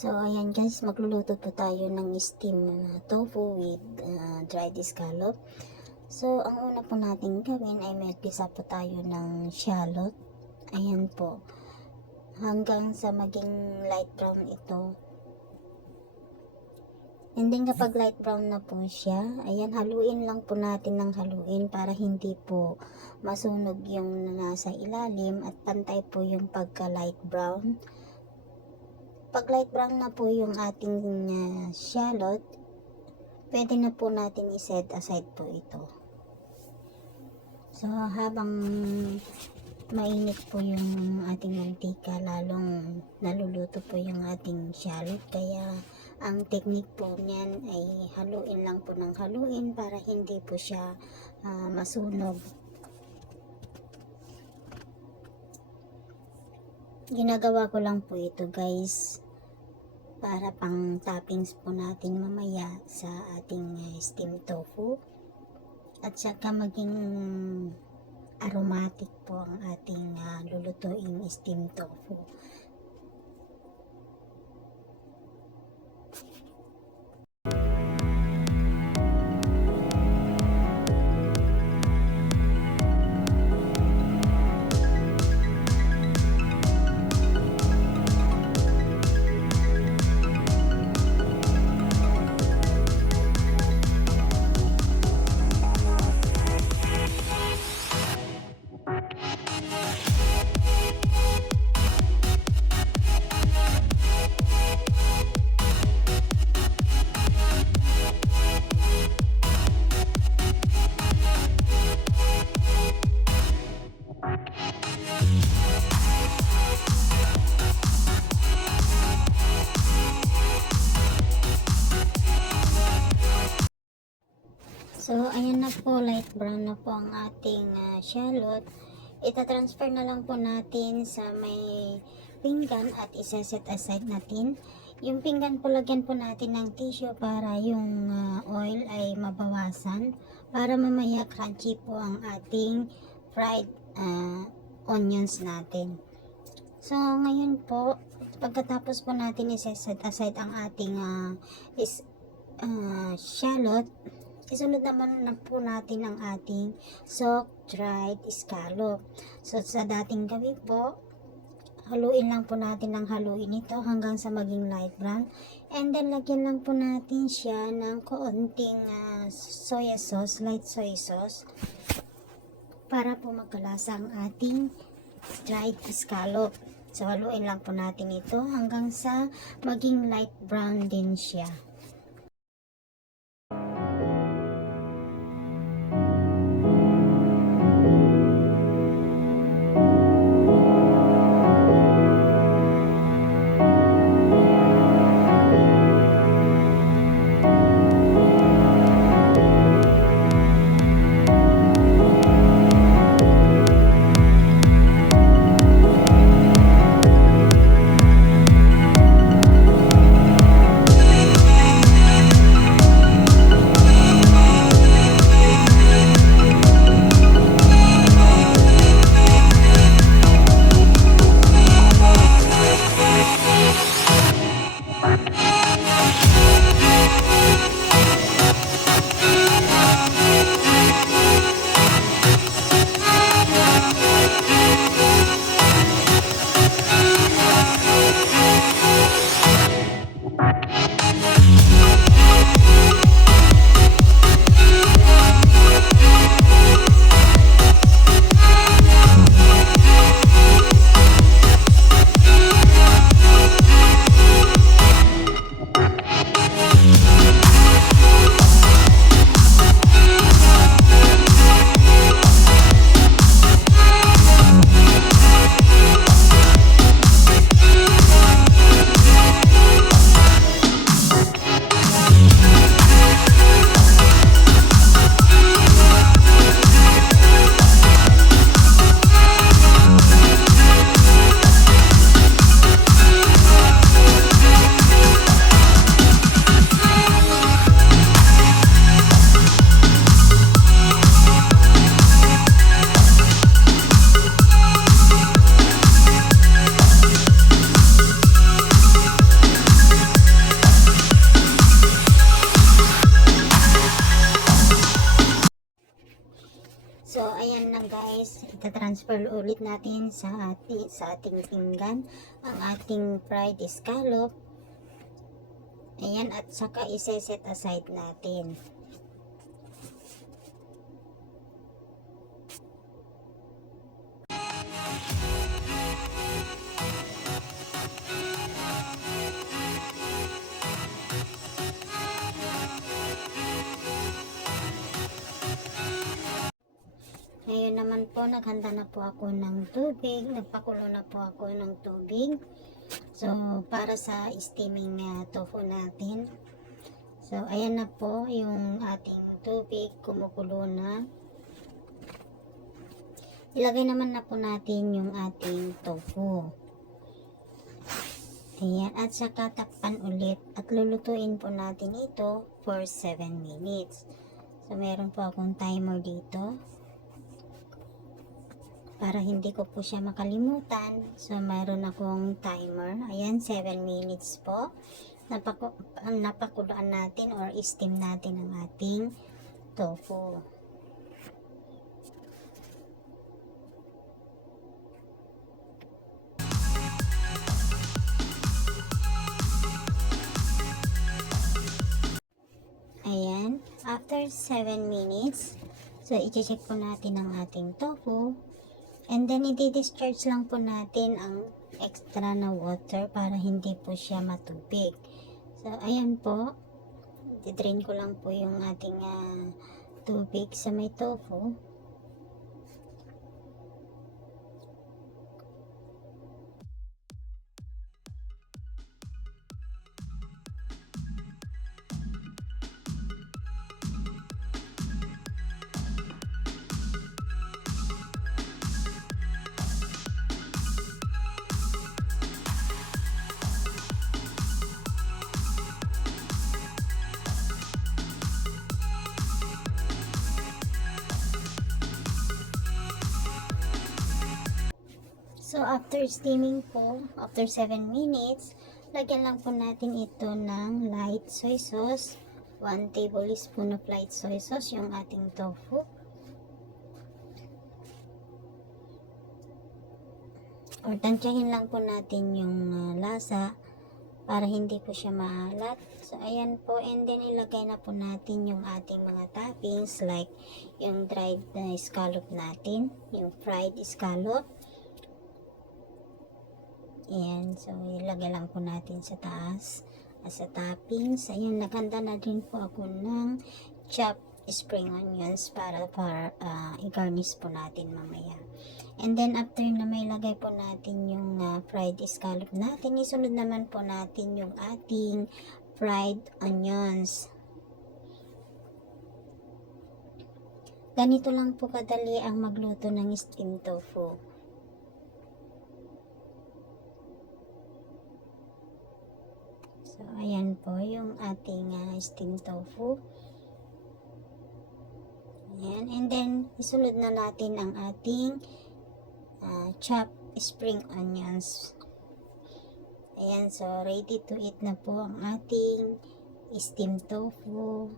So, ayan guys, magluluto po tayo ng steam na tofu with dried scallop. So, ang una po natin gawin ay mag-gisa po tayo ng shallot. Ayan po. Hanggang sa maging light brown ito. And then kapag light brown na po siya, ayan, haluin lang po natin ng haluin para hindi po masunog yung nasa ilalim at pantay po yung pagka light brown. Pag light brown na po yung ating shallot, pwede na po natin i-set aside po ito. So, habang mainit po yung ating mantika, lalong naluluto po yung ating shallot. Kaya, ang technique po niyan ay haluin lang po ng haluin para hindi po siya masunog. Ginagawa ko lang po ito guys para pang toppings po natin mamaya sa ating steamed tofu at saka maging aromatic po ang ating lulutuing steamed tofu. So, ayan na po, light brown na po ang ating shallot. Ita-transfer na lang po natin sa may pinggan at isa-set aside natin. Yung pinggan po, lagyan po natin ng tissue para yung oil ay mabawasan. Para mamaya crunchy po ang ating fried onions natin. So, ngayon po, pagkatapos po natin isa-set aside ang ating shallot, isunod naman na po natin ang ating soaked dried scallop. So, sa dating gawin po, haluin lang po natin ng haluin ito hanggang sa maging light brown. And then, lagyan lang po natin siya ng kaunting soya sauce, light soy sauce, para po magkalasa ang ating dried scallop. So, haluin lang po natin ito hanggang sa maging light brown din siya. ayan na guys, itatransfer ulit natin sa ating pinggan ang ating fried scallop. Ayan, at saka iseset aside natin. Ngayon naman po, naghanda na po ako ng tubig. Nagpakulo na po ako ng tubig. So, para sa steaming tofu natin. So, ayan na po yung ating tubig. Kumukulo na. Ilagay naman na po natin yung ating tofu. Ayan. At saka takpan ulit. At lulutuin po natin ito for 7 minutes. So, meron po akong timer dito. Para hindi ko po siya makalimutan. So, mayroon akong timer. Ayan, 7 minutes po. Napakuluan natin or steam natin ang ating tofu. Ayan, after 7 minutes, so, i-check po natin ang ating tofu. And then, i-discharge lang po natin ang extra na water para hindi po siya matubig. So, ayan po. I-drain ko lang po yung ating tubig sa may tofu. So, after steaming po, after 7 minutes, lagyan lang po natin ito ng light soy sauce. 1 tablespoon of light soy sauce, yung ating tofu. Or tansyahin lang po natin yung lasa para hindi po siya maalat. So, ayan po. And then, ilagay na po natin yung ating mga toppings like yung dried scallop natin, yung fried scallop. Ayan, so ilagay lang po natin sa taas sa toppings. Ayan, naghanda na din po ako ng chopped spring onions para i-garnish po natin mamaya. And then after na may lagay po natin yung fried scallop natin, isunod naman po natin yung ating fried onions. Ganito lang po kadali ang magluto ng steamed tofu. So, ayan po yung ating steamed tofu. Ayan. And then, isunod na natin ang ating chopped spring onions. Ayan. So, ready to eat na po ang ating steamed tofu.